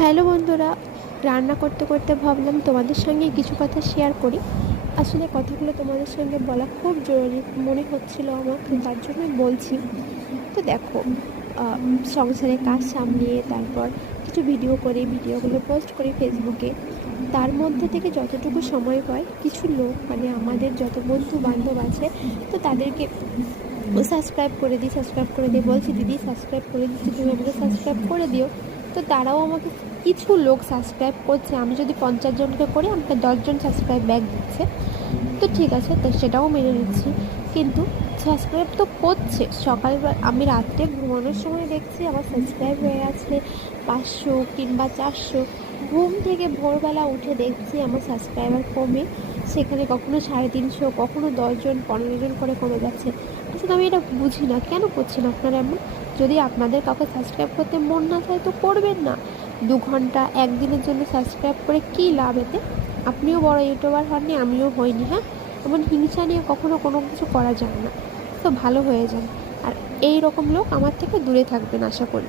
Hello বন্ধুরা, রান্না করতে করতে ভাবলাম তোমাদের সঙ্গে কিছু কথা শেয়ার করি। আসলে কথাগুলো তোমাদের সঙ্গে বলা খুব জরুরি মনে হচ্ছিল আমার, তো তার জন্য বলছি। তো দেখো, আহ, সংসারে কাজ সামলিয়ে তারপর কিছু ভিডিও করি, ভিডিওগুলো পোস্ট করি ফেসবুকে। তার মধ্যে থেকে যতটুকু সময় পাই কিছু লোক, মানে আমাদের যত বন্ধু বান্ধব আছে, তো তাদেরকে সাবস্ক্রাইব করে দিই, বলছি দিদি সাবস্ক্রাইব করে দিচ্ছি, তুমি আমাকে সাবস্ক্রাইব করে দিও। তো তারাও আমাকে, কিছু লোক সাবস্ক্রাইব করছে। আমি যদি 50 জনকে করি, আমাকে 10 জন সাবস্ক্রাইব ব্যাক দিচ্ছে। তো ঠিক আছে, তো সেটাও মেনে নিচ্ছি। কিন্তু সাবস্ক্রাইব তো করছে। সকালবেলা আমি রাত্রে ঘুমানোর সময় দেখছি আমার সাবস্ক্রাইব হয়ে আছে 500 কিংবা 400। ঘুম থেকে ভোরবেলা উঠে দেখছি আমার সাবস্ক্রাইবার কমে, সেখানে কখনো 350, কখনো 10 জন 15 জন করে কমে যাচ্ছে। আসলে আমি এটা বুঝি না কেন করছেন আপনারা এমন। যদি আপনাদের কাউকে সাবস্ক্রাইব করতে মন না চায় তো করবেন না। 2 ঘন্টা একদিনের জন্য সাবস্ক্রাইব করে কী লাভ এতে? আপনিও বড় ইউটিউবার হননি, আমিও হইনি। হ্যাঁ, এমন হিংসা নিয়ে কখনো কোনো কিছু করা যায় না। তো ভালো হয়ে যান, আর এই রকম লোক আমার থেকে দূরে থাকবেন আশা করি।